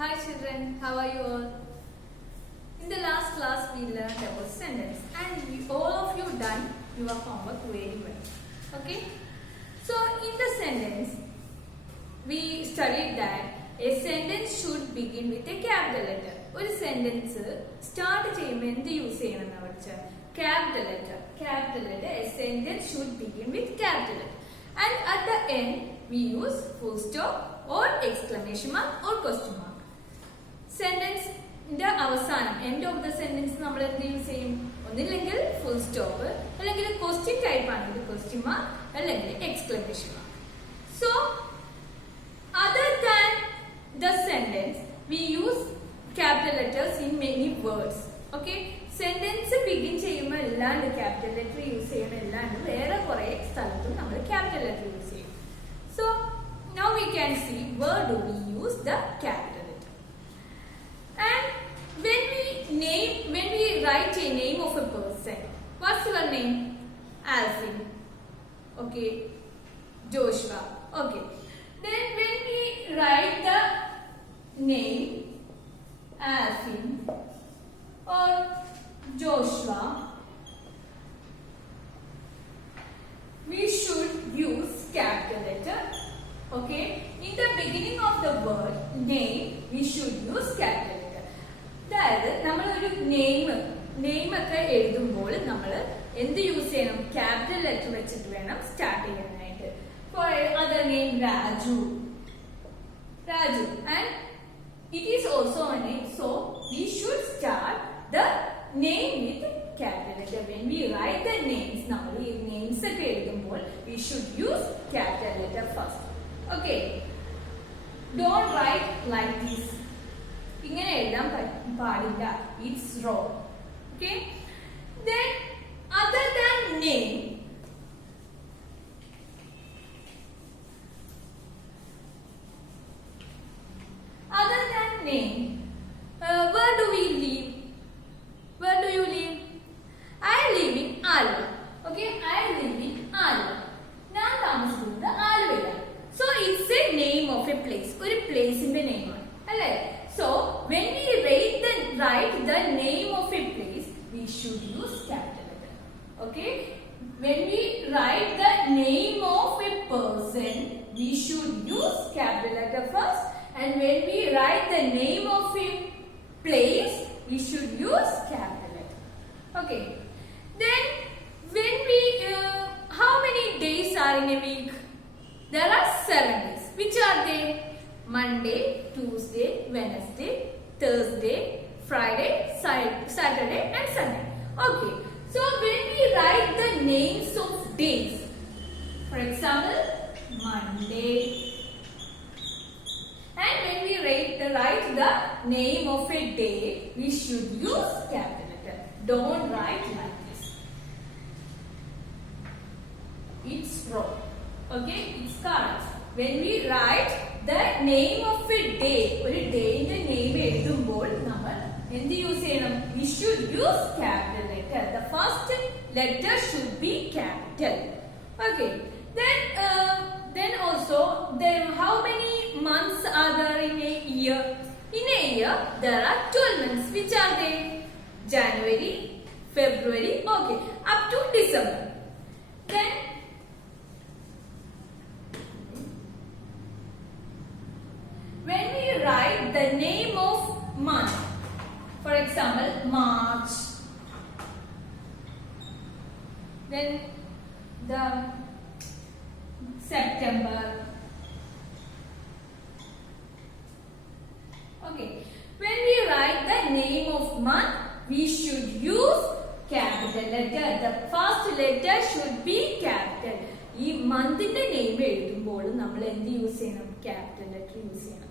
Hi children, how are you all? In the last class we learned about sentence and all of you done your homework very well. Okay? So in the sentence we studied that a sentence should begin with a capital letter. ഒരു sentence start ചെയ്യുമ്പോൾ എന്ത് use ചെയ്യണം എന്ന് പഠിച്ചാൽ capital letter. Capital letter. A sentence should begin with capital letter. And at the end we use full stop or exclamation mark or question mark. Sentence ന്റെ അവസാനം end of the sentence നമ്മൾ എന്ത് use ചെയ്യും? ഒന്നില്ലെങ്കിൽ full stop അല്ലെങ്കിൽ question type ആണെങ്കിൽ question mark അല്ലെങ്കിൽ exclamation mark. So other than the sentence we use capital letters in many words. Okay? Sentence begin ചെയ്യുമ്പോൾ എല്ലാണ്ട് capital letter യൂസ് ചെയ്യണം എല്ലാണ്ട് വേറെ കുറേ സ്ഥലത്തും നമ്മൾ capital letter യൂസ് ചെയ്യും. So now we can see where do we use the capital letter. And when we write a name of a person, what's your name? Alvin. Okay. Joshua. Okay. Then when we write the name Alvin or Joshua, we should use capital letter. Okay, in the beginning of the word name we should use capital letter. അതായത് നമ്മൾ ഒരു name ഒക്കെ എഴുതുമ്പോൾ നമ്മൾ എന്ത് use ചെയ്യണം? Capital letter വെച്ചിട്ട് വേണം സ്റ്റാർട്ട് ചെയ്യാനായിട്ട്. For other name Raju and it is also a name, so we should start the name with capital letter. When we write the names, names we should use capital letter first. Okay, don't write like this. ഇങ്ങനെ എഴുതാൻ പാടില്ല. It's wrong. Okay, then other than name, where do we live? Where do you live? I live in Alva. Okay, I live in Alva. ഞാൻ താമസിക്കുന്നത് ആലുവയിലാണ്. So it's a name of a place. ഒരു പ്ലേസിന്റെ name ആണ് അല്ലേ? So when we write the name of a place, we should use capital letter. Okay, when we write the name of a person, we should use capital letter first. And when we write the name of a place, we should use capital letter. Okay. Then when we how many days are in a week? There are 7 days. Which are they? Monday, Tuesday, Wednesday, Thursday, Friday, Saturday and Sunday. Okay. So when we write the names of days, for example, Monday, and when we write the name of a day, we should use capital letter. Don't write like this. It's wrong. Okay, it's correct. When we write the name of a day, ഒരു ഡേയുടെ name എഴുതുമ്പോൾ നമ്മൾ എന്ത് use ചെയ്യണം? We should use capital letter. The first letter should be capital. Okay. Then also, how many months are there in a year? In a year, there are 12 months. Which are they? January, February, okay, up to December. Then, when we write the name of month, for example, March, then the September. Okay. When we write the name of month, we should use capital letter. The first letter should be capital. ഈ മന്തിന്റെ name എഴുതുമ്പോൾ നമ്മൾ എന്ത് use ചെയ്യണം? Capital letter use ചെയ്യണം.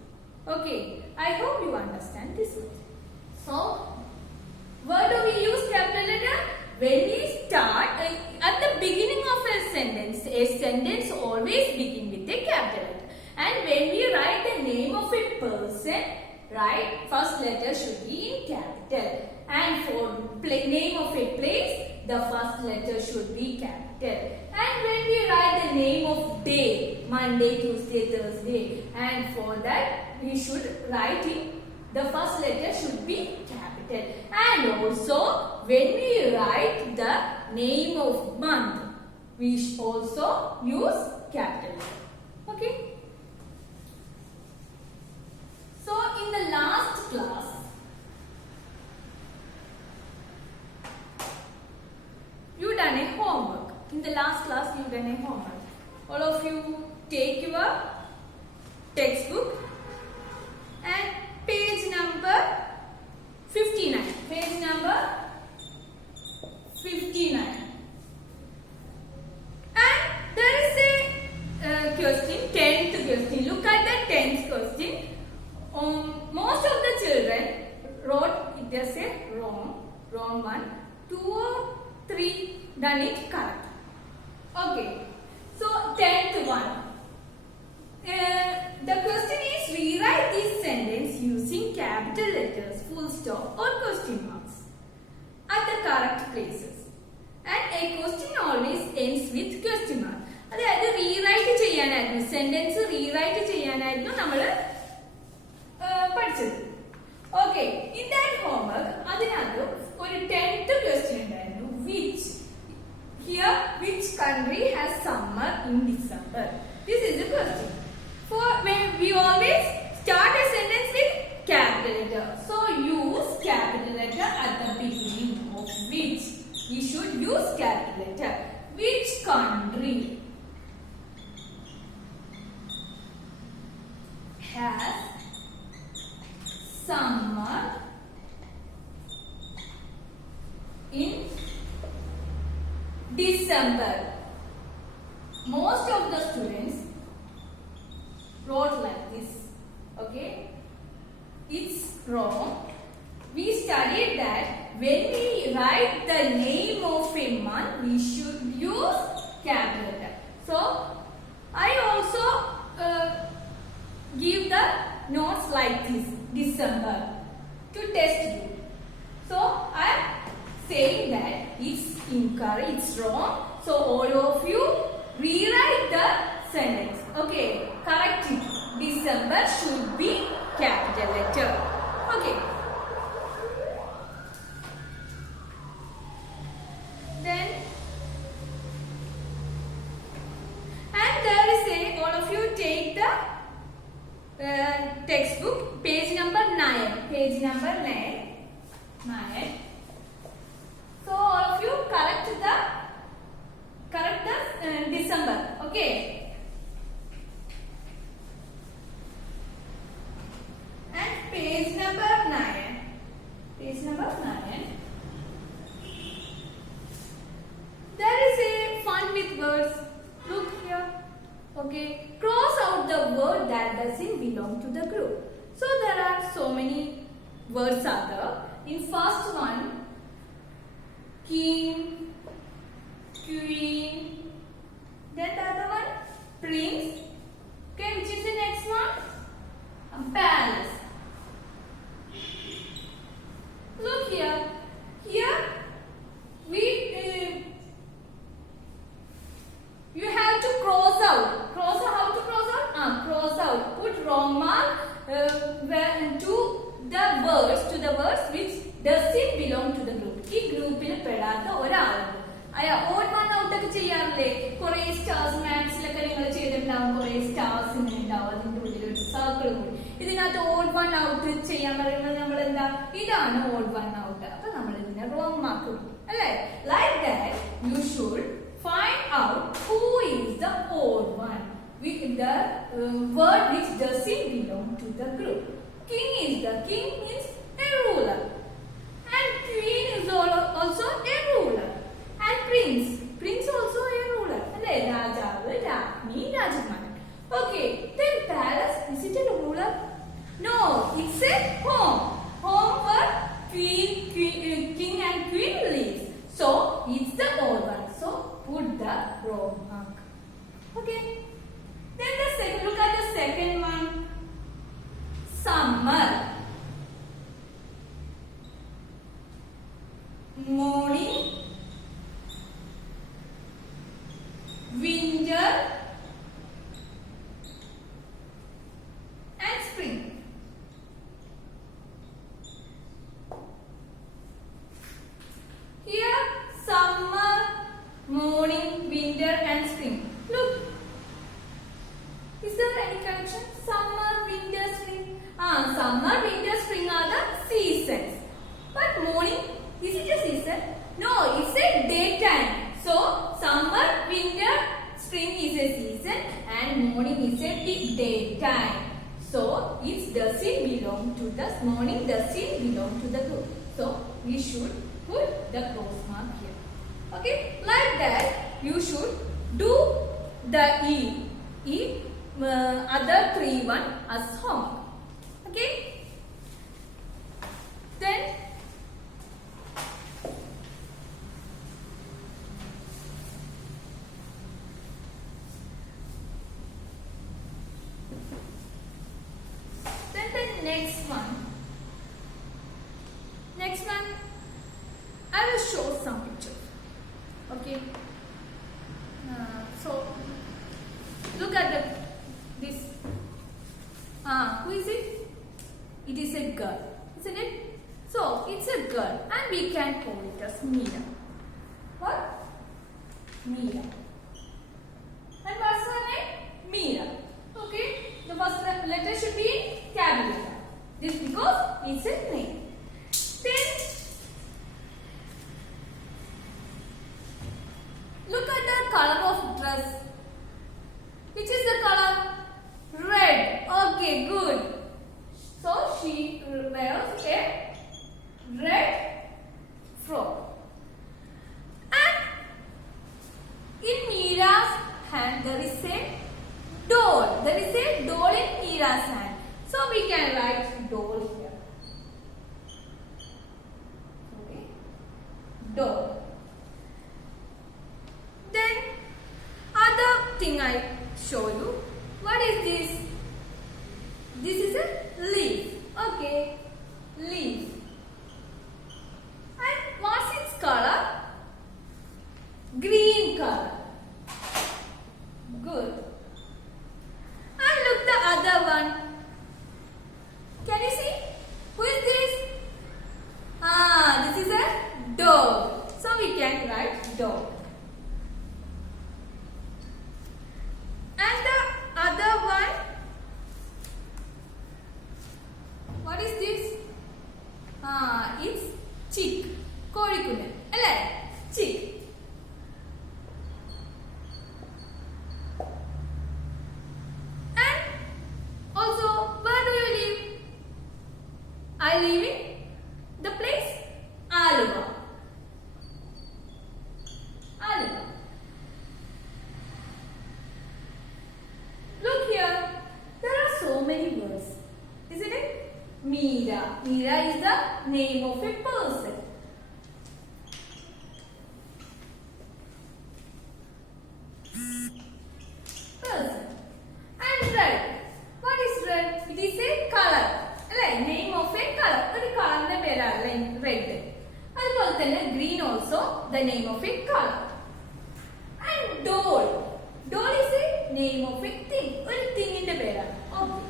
Okay. I hope you understand this much. So, where do we use capital letter? When we start at the beginning of a sentence always begin with a capital letter. And when we write the name of a person, right, first letter should be in capital. And for name of a place, the first letter should be capital. And when we write the name of day, Monday, Tuesday, Thursday, and for that we should write in the first letter should be capital. And also when we write the name of month, we should also use capital letter. Okay. So in the last class, you done a homework. In the last class, you done a homework. All of you take your textbook and page number 59. Page number 59. And there is a question, 10th question. Look at the 10th question. Most of the children wrote it as a wrong one. 2 or 3 done it correct. Okay. So 10th one. The question is rewrite this sentence using capital letters, full stop or question marks at the correct places. And a question always ends with question mark. അതായത് rewrite ചെയ്യാനായിരുന്നു, sentence rewrite ചെയ്യാനായിരുന്നു നമ്മൾ പഠിച്ചത്. Okay, in that homework അതിനകത്ത് ഒരു 10th question ഉണ്ടായിരുന്നു. Which country has summer in December? This is the question. For when we always start a sentence with capital letter, so use capital letter at the beginning of which. We should use capital letter. Which country has summer in December? Most of the students wrote like this. Okay, it's wrong. We studied that when we write the name of a month, we should use capital letter. So I also give the notes like this, December, to test you. So I am saying that it's incorrect, it's wrong. So all of you rewrite the sentence. Okay, correct it. December should be capital letter. Okay. Then and there is a, all of you take the textbook, page number 9. Page number 9. So all of you correct the December. Okay. And page number 9. Page number 9. There is a fun with words. Look here. Okay. Cross out the word that doesn't belong to the group. So there are so many words are there. In first one, king, queen. Then the other one, prince. Okay, which is the next one? Palace. Look here. Here we you have to cross out. Cross out. How to cross out? Cross out. Put wrong mark to the words which doesn't belong to the group. ഈ ഗ്രൂപ്പിൽ പെടാത്ത ഒരാളുണ്ട്. Odd one out ഒക്കെ ചെയ്യാറില്ലേ? കുറെ stars മാത്സിലൊക്കെ നിങ്ങൾ ചെയ്തിട്ടുണ്ടാവും. കുറെ stars ഇങ്ങനെ ഉണ്ടാവും, അതിന്റെ ഉള്ളിൽ ഒരു സർക്കിൾ കൂടി. ഇതിനകത്ത് ഓഡ് വൺ ഔട്ട് ചെയ്യാൻ പറയുന്നത് നമ്മൾ എന്താ, ഇതാണ് ഓഡ് വൺ ഔട്ട്. അപ്പൊ നമ്മൾ ഇതിനെ റോങ് മാർക്ക് കൊടുക്കും അല്ലേ? Like that you should find out who is the odd one with the word which doesn't belong to the group. King means a ruler, and queen is also a ruler, and prince also a ruler. And Rajavu, Rajni, Rajaman. Okay, then palace, is it a ruler? No, it's a home where king and queen lives. So it's the odd one. So put the wrong mark. Okay. Then look at the second one. Summer. Morning. Winter. And spring. summer, winter, spring are the seasons. But morning, is it a season? No, it's a daytime. So summer, winter, spring is a season and morning is a daytime. So it doesn't belong to the morning, doesn't belong to the group. So we should put the cross mark here. Okay, like that you should do the other 3 as homework. Okay, then the next one, I will show some pictures. Okay, so look at this. Who is it? It is a girl, isn't it? So it's a girl and we can call it as Meera. What? Meera. And what's her name? Meera. Okay, the first letter should be in capital letter. This because it's a name. Then look at the color of dress. Which is the color? Red. Okay, good. So she wears a red frock. And in Meera's hand there is a doll. There is a doll in Meera's hand. So we can write doll here. Okay. Doll. Then other thing I show you. What is this? This is a leaf. Okay. Leaf. And what's its color? Green color. Good. And look the other one. Can you see? Who is this? This is a dog. So we can write dog. And the other one, what is this? It's chick. Kodikkunnan. Alle? Chick. And also, where do you live? I live in the place Aluva. Aluva. Look here. There are so many words. Isn't it? Meera. Meera is the name of a person. Person. And red. What is red? It is a color. Name of a color. ഒരു കളറിന്റെ പേരാണ് red. അതുപോലെ തന്നെ green also the name of a color. And doll. Doll is a name of a thing. ഒരു thingന്റെ പേരാണ്. Okay.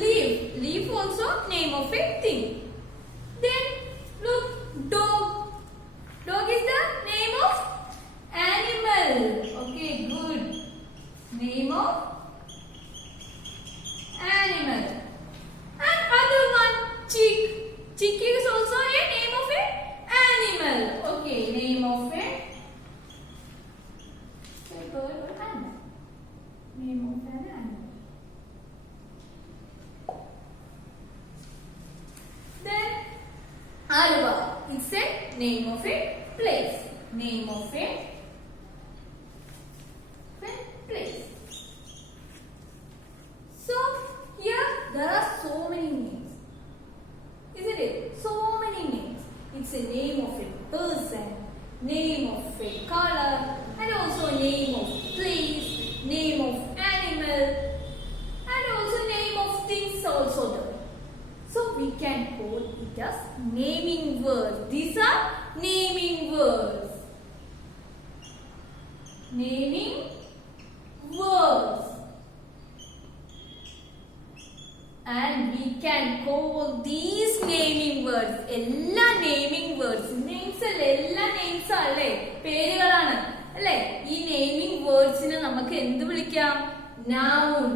Leaf. Leaf also name of a thing. Then look, dog. Dog is the name of animal. Okay, good. Name of animal. And other one, chick. Chick is also a name of a animal. Okay, name of a bird or animal. Name of an animal. Then Aluva. It's a name of a place. Name of a place. So here there are so many names. Isn't it? So many names. It's a name of a person, name of a color, and also name of place, name of animal, and also name of things also there. So we can call it as naming words. These are naming words. Naming words. And we can call these naming words. Ella naming words. Names ella names alle. പേരുകളാണ് അല്ലേ? ഈ naming words നെ നമുക്ക് എന്ത് വിളിക്കാം? Noun.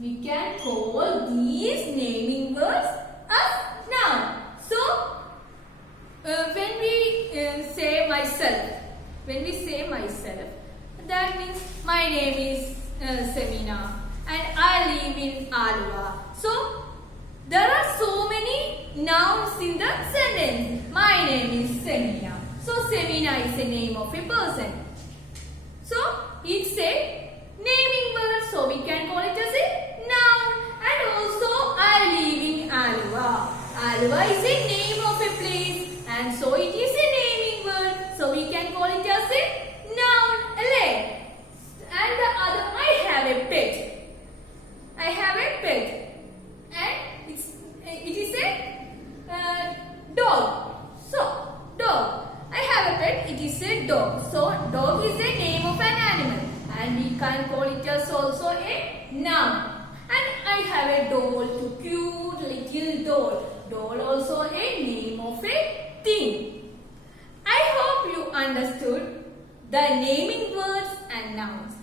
We can call these naming words as noun. So, when we say myself, that means my name is Semina and I live in Alua. So, there are so many nouns in the sentence. My name is Semina. So, Semina is the name of a person. So, it's a naming word. So, we can call it as a noun. And also, I live in Alua. Alua is a name of a place. And so, it is a naming word. So, we can call it as a noun. And the other, I have a pet. I have a pet. And it is a dog. So, dog. I have a pet. It is a dog. So, dog is a name of an animal. And we can call it as also a noun. And I have a doll, cute little doll. Doll also a name of a thing. I hope you understood the naming words and nouns.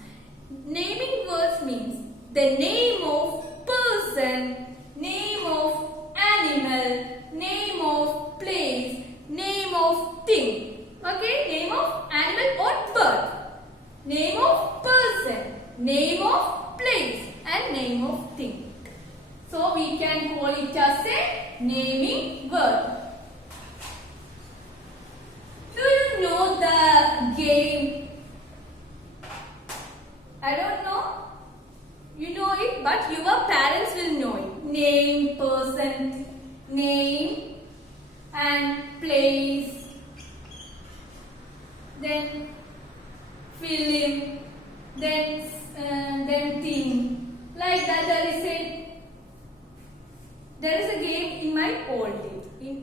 Naming words means the name of person, name of animal, name of place, name of thing. Okay, name of animal or bird. Name of person, name of place and name of thing. So we can call it as a naming word. Do you know the game? I don't know. You know it, but your parents will know it. Name, person, name and place. Then fill in, then thing. Like that, there is a game in my old age. When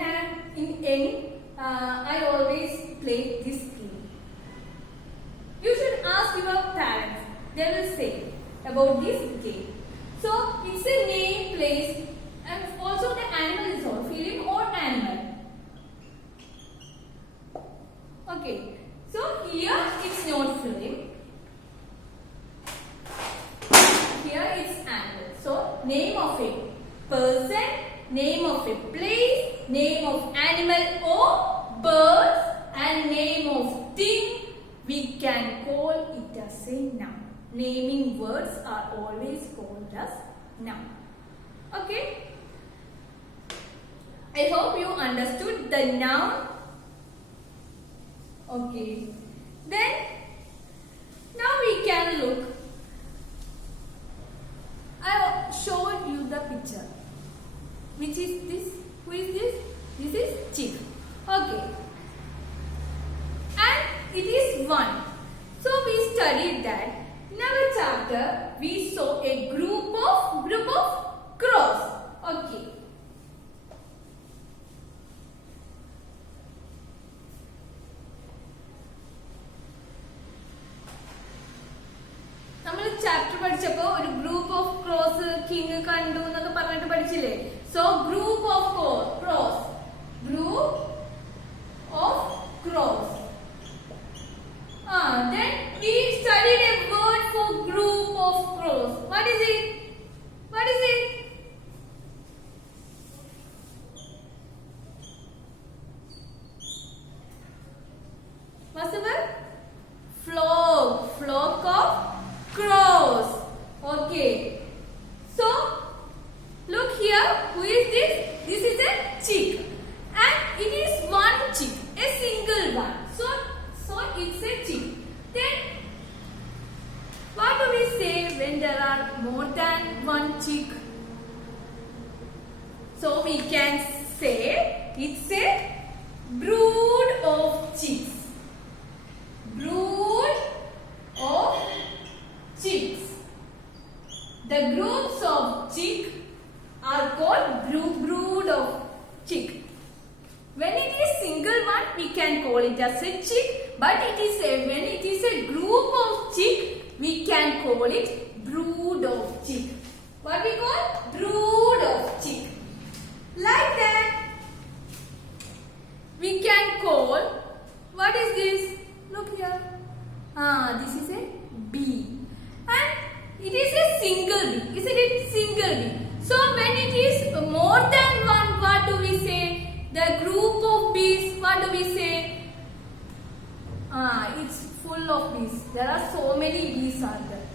I'm in young, I always play this game. You should ask your parents. They will say about this game. So it's a name, place, and also the animal is all fill in or animal. Okay. So here it's not filling. Here it's animal. So name of a person, name of a place, name of animal or birds and name of thing, we can call it as a noun. Naming words are always called as noun. Okay. I hope you understood the noun. Okay. Then now we can look. I showed you the picture. Which is this? Who is this? This is chick. Okay. And it is one. So we studied that. In our chapter, we saw a group of crows. Okay. നമ്മൾ chapter പഠിച്ചപ്പോൾ ഒരു group of cross king കണ്ടു എന്നൊക്കെ പറഞ്ഞിട്ട് പഠിച്ചില്ലേ so group of cross then we studied a word for group of crows. What is it? What's the word? Flock of crows. Okay. So, look here. Who is this? This is a chick. And it is one chick. A single one. So it's a chick. Then, what do we say when there are more than one chick? So, we can say it's a brood of chicks. Brood of chicks. The groups of chick are called brood of chick. When it is single one, we can call it as a chick. But when it is a group of chick, we can call it brood of chick. What we call? Brood of chick. Like that, we can call. What is this? Look here. This is a B. And it is a single B. Isn't it? Single B. So when it is more than one, what do we say? The group of B's, what do we say? It's full of B's. There are so many B's are there.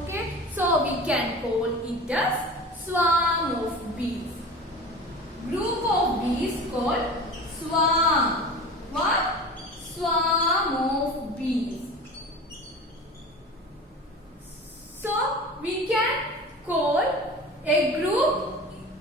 Okay, so we can call it as swarm of bees. Group of bees called swarm. What? Swarm of bees. So we can call a group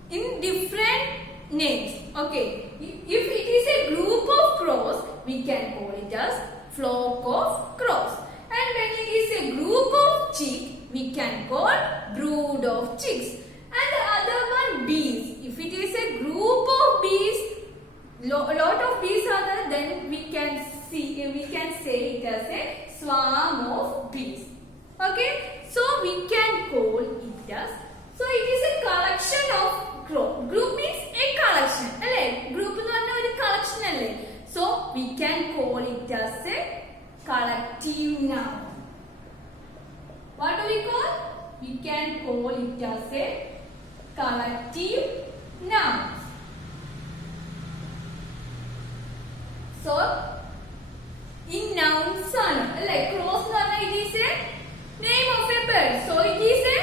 in different names. Okay, if it is a group of crows, we can call it as flock of crows. And when it is a group of chicks, we can call brood of chicks. And the other one, bees. If it is a group of bees, lot of bees are there, then we can say it as a swarm of bees. Okay, so we can call it as, so it is a collection of crow. Group means a collection, alle? Group nu panna oru collection alle? So we can call it as a collective noun. What do we call? We can call it as a collective noun. So in nouns ആണ് അല്ലേ? Crows എന്ന് പറഞ്ഞാൽ it is a name of a bird. So it is a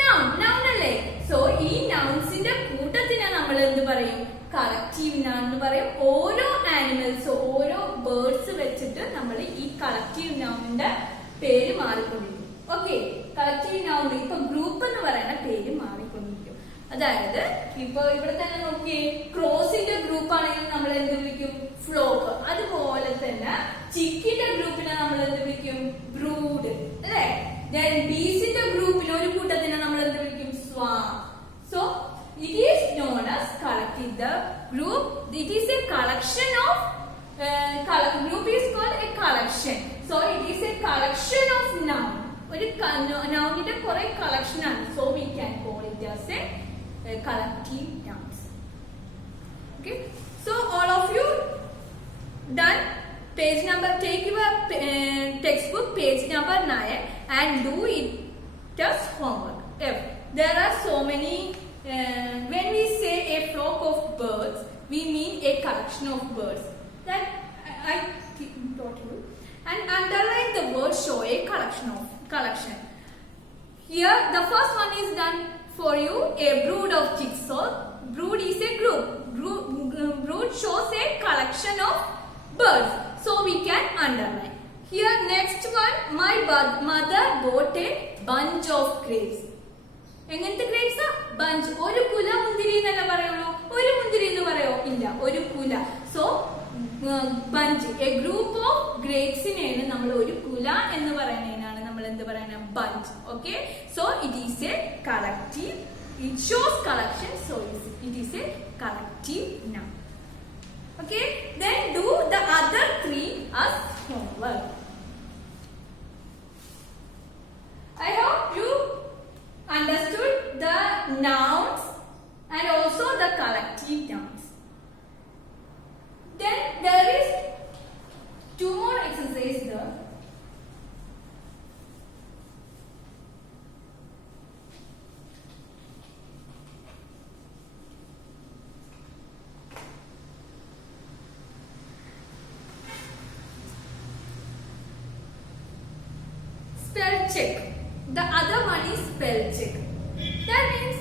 noun. Noun അല്ലേ? So ഈ nounsന്റെ കൂട്ടത്തിനെ നമ്മൾ എന്ത് പറയും? Collective noun എന്ന് പറയും. ഓരോ animals, ഓരോ birds വെച്ചിട്ട് നമ്മൾ ഈ collective nounന്റെ പേര് മാറിക്കൊണ്ടിരിക്കും. ഓക്കെ, കളക്റ്റീവ് നൗൺ ഇപ്പൊ ഗ്രൂപ്പ് എന്ന് പറയുന്ന പേര് മാറിക്കൊണ്ടിരിക്കും. അതായത് ഇപ്പൊ ഇവിടെ തന്നെ നോക്കിയേ, ക്രോസിന്റെ ഗ്രൂപ്പ് ആണെങ്കിൽ നമ്മൾ എന്ത് വിളിക്കും? ഫ്ലോക്ക്. അതുപോലെ തന്നെ ചിക്കിന്റെ ഗ്രൂപ്പിനെ നമ്മൾ എന്ത് വിളിക്കും? ബ്രൂഡ്, അല്ലേ? ദെൻ ബീസിന്റെ ഗ്രൂപ്പിൽ ഒരു കൂട്ടത്തിനെ നമ്മൾ എന്ത് വിളിക്കും? Swarm. So it is known as collective. The group, it is a collection of group is called a collection. So it is a collection of noun. ഒരു നൗണിന്റെ കുറെ കളക്ഷൻ ആണ്. So we can call it as A collective nouns. Okay, so all of you done page number, take your text book page number 9 and do it as homework. If there are so many, when we say a flock of birds, we mean a collection of birds. That I taught you. And underline the word show a collection. Here the first one is done for you, a brood of chicks. So brood is a group. Brood shows a collection of birds. So we can underline. Here next one, my mother bought a bunch of grapes. എങ്ങനത്തെ grapes ആ? bunch. ഒരു കുല മുന്തിരി എന്നല്ല പറയുള്ളൂ. ഒരു മുന്തിരി എന്ന് പറയോ? ഇല്ല, ഒരു കുല. So bunch, a group of ഗ്രേപ്സിനെയാണ് നമ്മൾ ഒരു കുല എന്ന് പറയുന്നതിനാണ് നമ്മൾ എന്ത് പറയുന്നത്? Bunch. Okay, so it is a collective. It shows collection. So it is a collective noun. Okay, then do the other 3 as homework. I hope you understood the nouns and also the collective nouns. Then there is 2 more exercises there. Spell check. The other one is spell check. That means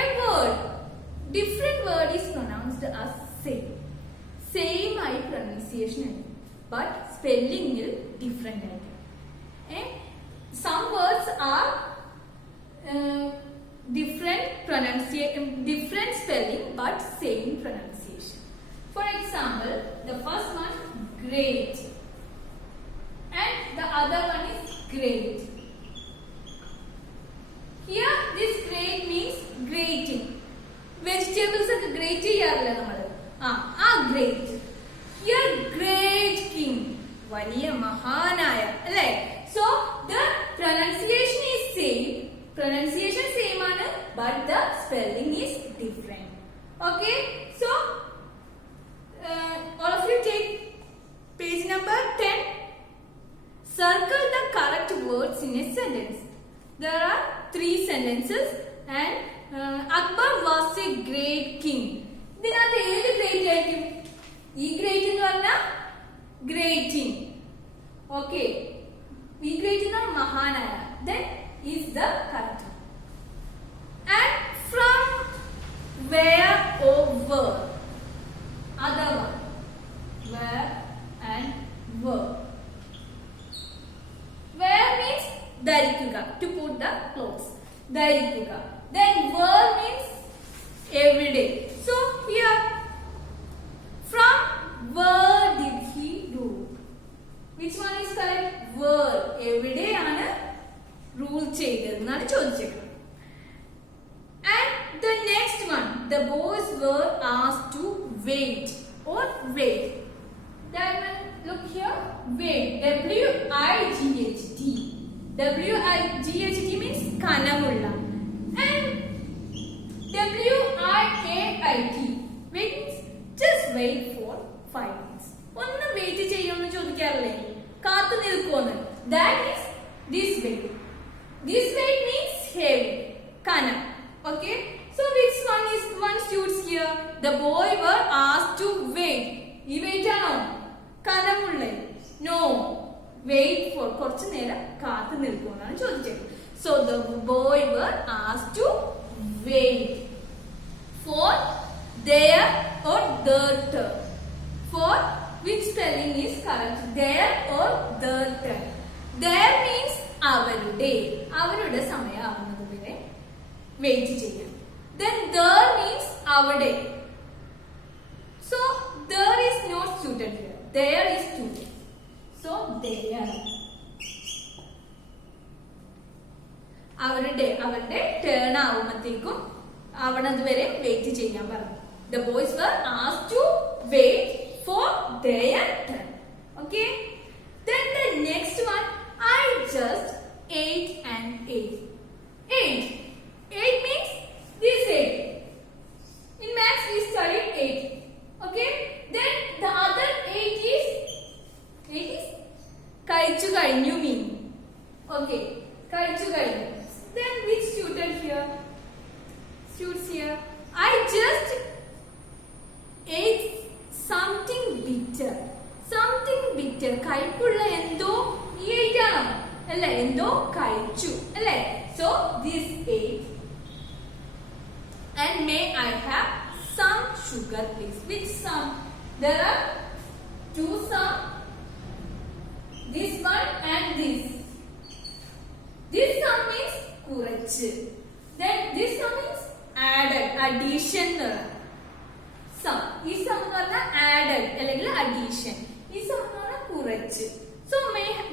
a word, different word is pronounced as same ആയി pronunciation ആണ്, but spelling is different ആയിട്ട്. Some words are different spelling but same pronunciation. For example, the first one great and the other one is great. Here this great means grating. Vegetables ഒക്കെ grate ചെയ്യാറില്ല നമ്മൾ. Great. Here great king, വലിയ മഹാനായ, അല്ലേ? So the pronunciation is same. Pronunciation same ആണ്, but the spelling is different. Okay, so all of you take page number 10. words in a sentence. There are 3 sentences and Akbar was a great king. ഇതിനകത്ത് ഏത് great ആയിരിക്കും? ഈ great എന്ന് പറഞ്ഞാൽ grating. Okay, ഈ great എന്ന് പറഞ്ഞാൽ മഹാനായ. Then is the correct. And from where or where? Other one. Where and where. Where means ധരിക്കുക, to put the clothes. ധരിക്കുക. Then where means everyday. So here, from where did he do? Which one is correct? Where. Everyday ആണ് rule ചെയ്തതെന്നാണ് ചോദിച്ചത്. And the next one, the boys were asked to wait or wait. That one, look here, wait. W-I-G-H-T. W-I-G-H-T means kanamulla. And W-I-A-I-T. Wait means just wait for 5 minutes. ഒന്ന് wait ചെയ്യുമെന്ന് ചോദിക്കാറില്ലേ? കാത്തു നിൽക്കുമെന്ന്. That is this wait. This wait means heavy. Kanam. Okay. So which one suits here? The boy were asked to wait. ഈ wait ആണോ? കനമുള്ള? No. Wait for. കുറച്ചു നേരം കാത്തു നിൽക്കുമെന്നാണ് ചോദിച്ചത്. So the boy were asked to wait for their or their turn. For which spelling is correct? Their or their turn. Their means അവരുടെ സമയമാവുന്നത് വരെ wait ചെയ്യാം. Then there means അവിടെ. So there is not suited here. There is suited. So there. അവരുടെ turn ആവുമ്പോഴത്തേക്കും ആവണത് വരെ wait ചെയ്യാൻ പറഞ്ഞു. The boys were asked to wait for their turn. Okay. Then the next one, I just ate and ate. Ate. Ate means this ate. In maths we studied ate. Okay. Then the other ate is കഴിച്ചു കഴിഞ്ഞു mean. Okay. കഴിച്ചു കഴിഞ്ഞു. Then which suited here? Suits here. I just ate something bitter. Something bitter. കയ്പുള്ള എന്തോ ate ആണോ? അല്ലേ? എന്തോ കഴിച്ചു. അല്ലേ? So this ate. And may I have some sugar please? Which some? There are 2 some. This one and this. This sum means കുറച്ച്. Then this sum means added, addition. Sum. ഈ sum എന്ന് പറഞ്ഞാൽ added അല്ലെങ്കിൽ addition. ഈ sum എന്ന് പറഞ്ഞാൽ കുറച്ച്. So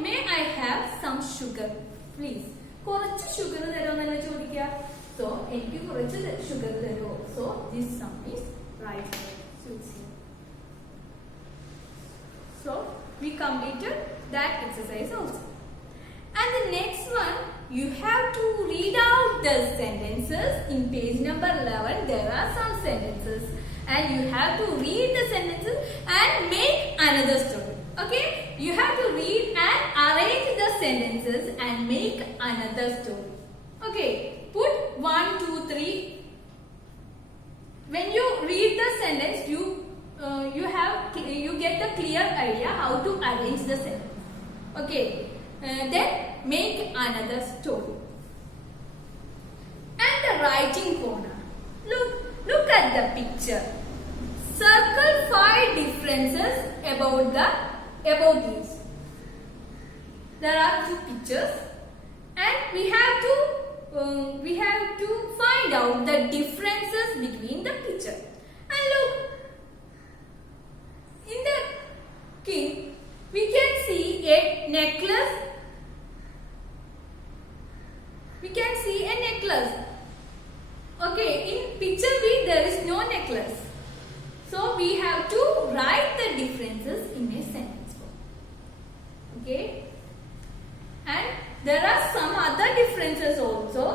may I have some sugar please? കുറച്ച് sugar തരുമെന്നല്ല ചോദിക്കുക. So എനിക്ക് കുറച്ച് sugar തരുമോ? So this sum is right. So we completed that exercise also. And the next one, you have to read out the sentences. In page number 11, there are some sentences. And you have to read the sentences and make another story. Okay? You have to read and arrange the sentences and make another story. Okay? Put 1, 2, 3. When you read the sentence, you get the clear idea how to arrange the sentence. Okay? Then make another story. And the writing corner. Look at the picture. Circle 5 differences about these. There are 2 pictures, and we have to find out the differences between the picture. And look, in the king, we can see a necklace. We can see a necklace. Okay, in picture B there is no necklace. So we have to write the differences in a sentence form. Okay, and there are some other differences also.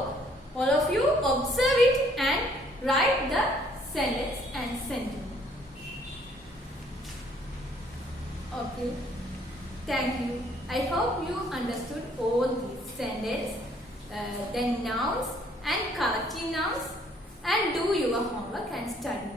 All of you observe it and write the sentence and sentence. Okay. Thank you. I hope you understood all these sentences, then nouns and corrective nouns, and do your homework and study.